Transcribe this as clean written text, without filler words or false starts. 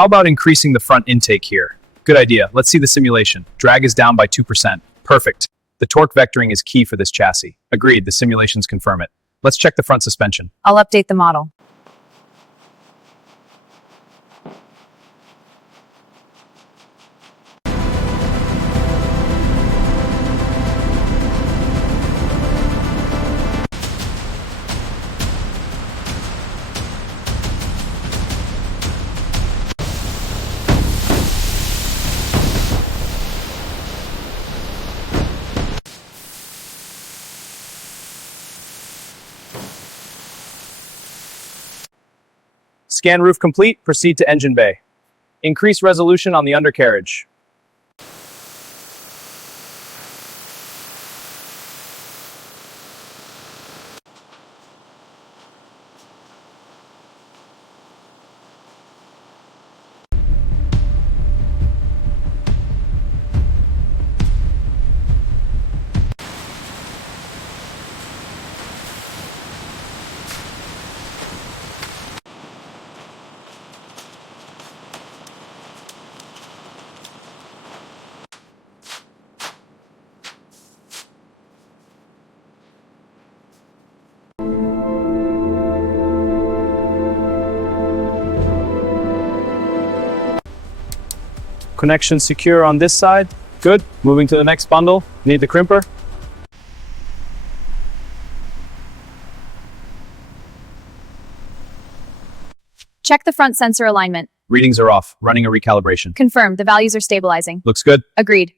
How about increasing the front intake here? Good idea. Let's see the simulation. Drag is down by 2%. Perfect. The torque vectoring is key for this chassis. Agreed, the simulations confirm it. Let's check the front suspension. I'll update the model. Scan roof complete, proceed to engine bay. Increase resolution on the undercarriage. Connection secure on this side. Good. Moving to the next bundle. Need the crimper. Check the front sensor alignment. Readings are off. Running a recalibration. Confirmed, the values are stabilizing. Looks good. Agreed.